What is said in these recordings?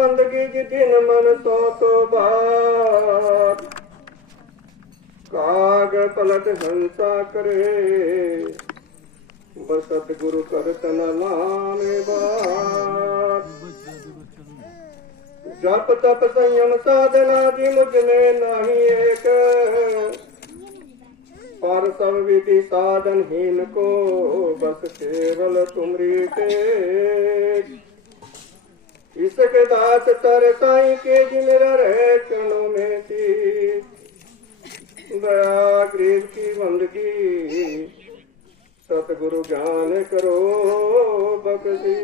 बंदगी की दिन मन तो बार काग पलट हंसा करे बस सतगुरु करत न लाने बार जप तप संयम साधना जी मुझ में नहीं एक पर सब विधि साधन हीन को बस केवल तुमरी टेक इसके दास तर साई के जी मेरा रहे चरणों में थी दया ग्रीव की बंदगी सतगुरु ज्ञान करो बख्शी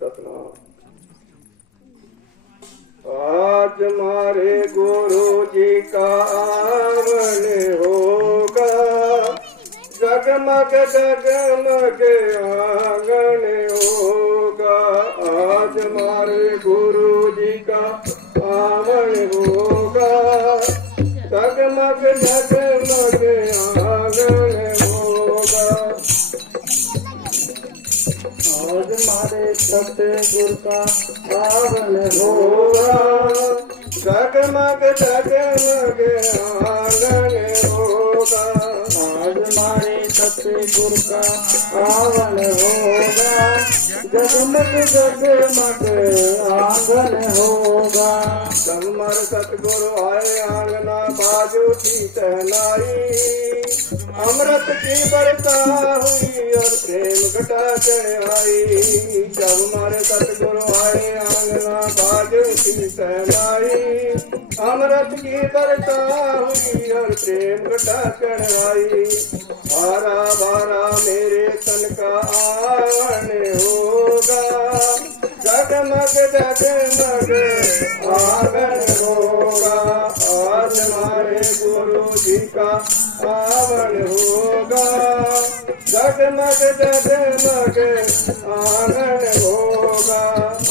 सतनाम। आज मारे गुरु जी का आवन होगा जगमग जगमग आंगन होगा आज मारे गुरु जी का आवन होगा जगमग जगमग आंगन होगा आज मारे सतगुरु का आवन होगा जगमग जगमग आंगन होगा आज मारे सतगुरु का आवन होगा जगमग जगमग आंगन होगा जगमग सतगुरु आए आंगना बाजू की सहनाई अमृत की बरसा हुई और प्रेम घटा चढ़ाई जब हमारे सतगुरु आए आंगना बाजू की सहनाई अमृत की बरसा हुई और प्रेम घटा चढ़ाई बारा बारा मेरे तन का आवन होगा जगमग जगमग आंगन होगा आज हमारे गुरु जी का आवन होगा जगमग जगमग आंगन होगा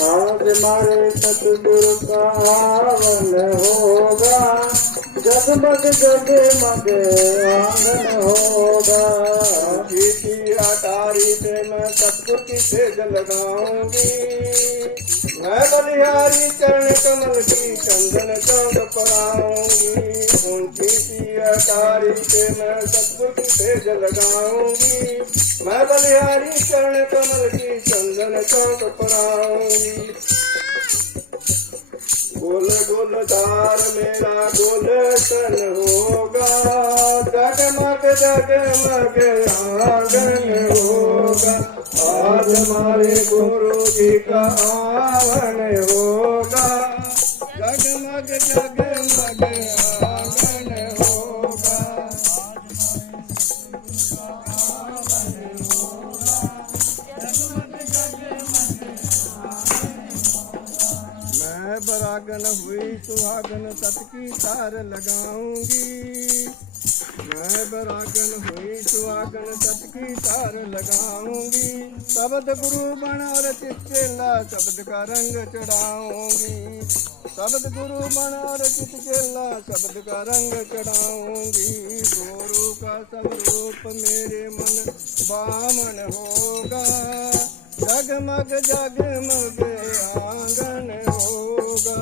आज हमारे सतगुरु का आवन होगा जगमग जगमग आंगन होगा की अटारी पे मैं सतगुरु की सेज लगाऊंगी मैं बलिहारी चरण कमल की चंदन चौक पराऊंगी उनकी अटारी पे मैं सतगुरु की सेज लगाऊंगी मैं बलिहारी चरण कमल की चंदन चौक पराऊंगी गोल गोलदार मेरा गोलसन होगा जगमग जगमग आंगन होगा आज हमारे गुरु जी का आवन होगा जगमग जगमग आंगन होगा मैं बरागन हुई सुहागन सत की तार लगाऊंगी मैं बरागन हुई सुहागन सत की तार लगाऊंगी शब्द गुरु बन और चित्तेला शब्द का रंग चढ़ाऊंगी शब्द गुरु बन और चित्तेला शब्द का रंग चढ़ाऊंगी गुरु का सब रूप मेरे मन बामन होगा जगमग जगमग आंगन होगा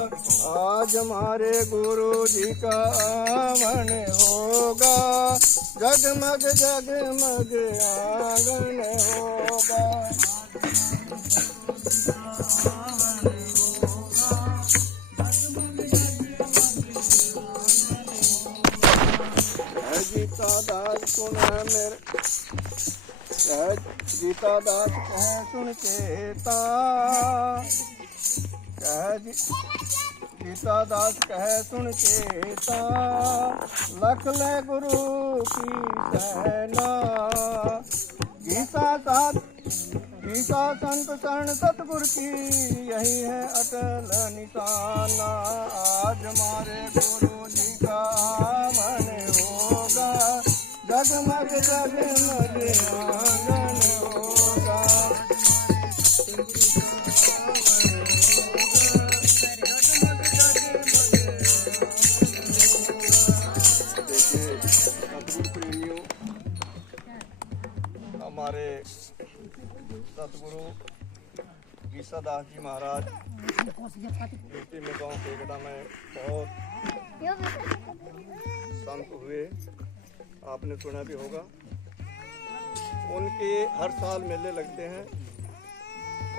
आज हमारे गुरु जी का आवन होगा जगमग जगमग आंगन होगा गीता दास सुन मेरे गीता दास कह सुन चेता गीता दास कह सुन चेता लख ले गुरु की सहना गीता संत शरण सतगुरु की यही है अटल निशाना आज हमारे गुरु जी का आवन होगा जगमग जगमग आंगन होगा हमारे सतगुरु की गीसा दास जी महाराज यूपी में गांव केकड़ा में बहुत संत हुए, आपने सुना भी होगा। उनके हर साल मेले लगते हैं।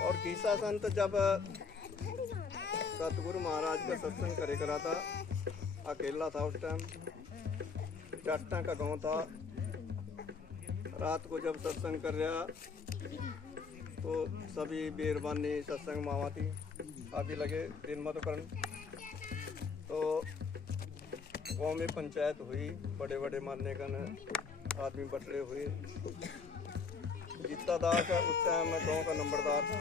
और गीसा संत जब सतगुरु महाराज का सत्संग करे करा था, अकेला था उस टाइम, चाटा का गांव था। रात को जब सत्संग कर रहा तो सभी बेरबानी सत्संग मावा थी, काफ़ी लगे दिन मत करन। तो गांव में पंचायत हुई, बड़े बड़े मानने का आदमी बटरे हुए। गीता दास उस टाइम गांव का नंबरदार था।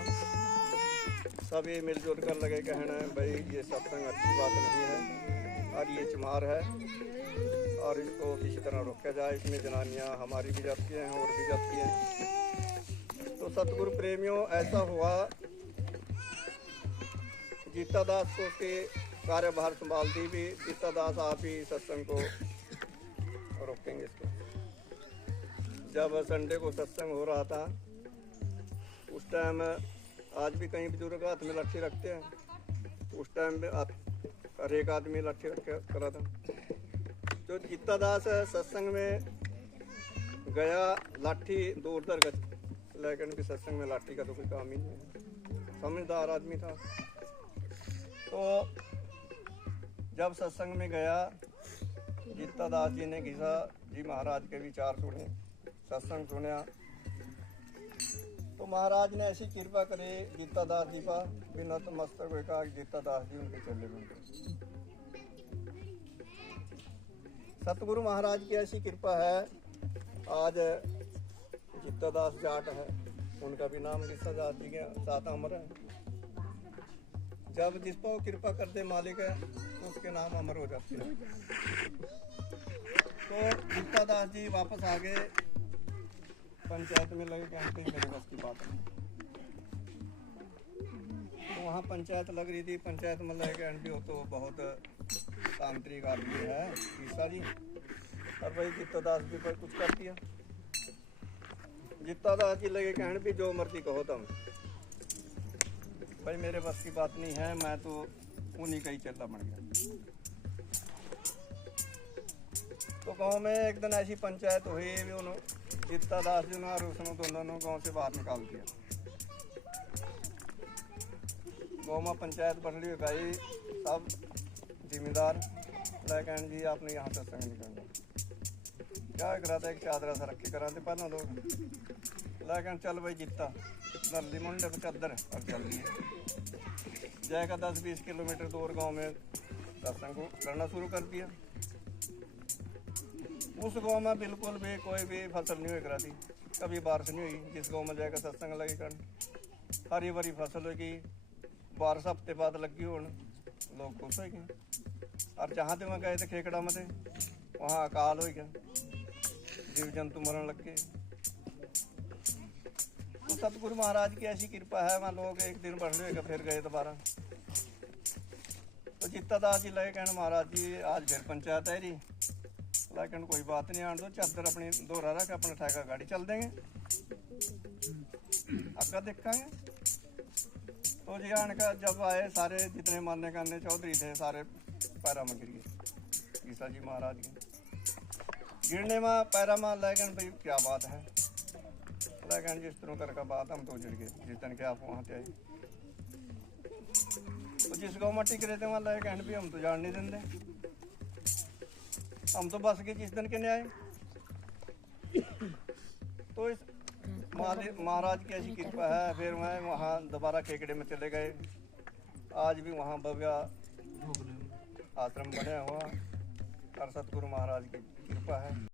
सभी मिलजुल कर लगे कहना भाई ये सत्संग अच्छी बात नहीं है और ये चमार है और इसको किसी तरह रोका जाए। इसमें जनानियाँ हमारी भी जाती हैं और भी जाती हैं। तो सतगुरु प्रेमियों, ऐसा हुआ गीता दास को के कार्यभार संभाल दी भी। गीता दास आप ही सत्संग को रोकेंगे इसको। जब संडे को सत्संग हो रहा था उस टाइम, आज भी कहीं बुजुर्ग हाथ में लाठी रखते हैं, उस टाइम में हर एक आदमी लाठी रख करा था। तो गीता दास सत्संग में गया, लाठी दूर दर लेकिन भी सत्संग में लाठी का तो कोई काम ही नहीं है। समझदार आदमी था। तो जब सत्संग में गया, गीता दास जी ने गीसा जी महाराज के विचार सुने, सत्संग सुना। तो महाराज ने ऐसी कृपा करे गीता दास जी पर, बिना तो मस्तक हुए कहा गीता दास जी उनके चले गए। सतगुरु महाराज की ऐसी कृपा है। आज गीता दास जाट है, उनका भी नाम गीता दास जी के साथ अमर है। जब जिस पर कृपा कर दे मालिक है तो उसके नाम अमर हो जाते हैं। तो गीता दास जी वापस आ गए, पंचायत में लगे कि मेरे बस की बात है। तो वहाँ पंचायत लग रही थी, पंचायत में लगे एंटी हो तो बहुत तांत्रिक आदमी है गीसा जी, और भाई गीता दास जी पर कुछ कर दिया। गीता दास जी लगे कहने भी जो मर्जी कहो तुम, भाई मेरे बस की बात नहीं है, मैं तो उन्हीं का ही चेला बन गया। तो गांव में एक दिन ऐसी पंचायत हुई भी, उन्होंने गीता दास जी और उसने दोनों गांव से बाहर निकाल दिया। गांव में पंचायत बढ़ रही भाई, सब जिम्मेदार लेकिन जी आपने यहाँ सत्संग नहीं करना। क्या करा था, एक चादरा सा रखी करा थे पहले लोग, लेकिन चल भाई जीता नली मुंडे पर चादर और चल दिए। जाएगा 10-20 किलोमीटर दूर गांव में सत्संग को करना शुरू कर दिया। उस गांव में बिल्कुल भी कोई भी फसल नहीं हुई करा थी, कभी बारिश नहीं हुई। जिस गांव में जाएगा सत्संग लगे करन, हरी भरी फसल होगी, बारिश हफ्ते बाद लगी हो, लोग खुश हो गए। और जहाँ थे वहाँ गए थे खेकड़ा में थे, वहाँ अकाल हो गया, जीव जंतु मरण लग गए। तो सतगुरु महाराज की ऐसी कृपा है, वहाँ लोग एक दिन बढ़ लेगा फिर गए दोबारा। तो गीता दास जी लगे कहने महाराज जी आज फिर पंचायत है जी, लेकिन कोई बात नहीं, आने दो, चादर अपनी दोहरा रख, अपना ठेका गाड़ी चल देंगे, अक्का देखेंगे। तो जी आने का जब आए, सारे जितने मानने करने चौधरी थे सारे पैरा में गिर गए गीसा जी महाराज के। गिरने में पैरा में लेकिन भाई क्या बात है, लेकिन जिस तरह कर का बात हम तो गिर गए जिस दिन के आप वहाँ पे आए। तो जिस गाँव में टिक रहे थे वहाँ लेकिन भी हम तो जान नहीं देंगे, हम तो बस के जिस दिन के नहीं आए। तो इस महाराज की ऐसी कृपा है। फिर मैं वहाँ दोबारा केकड़े में चले गए। आज भी वहाँ भव्य आश्रम बने हुआ और सतगुरु महाराज की कृपा है।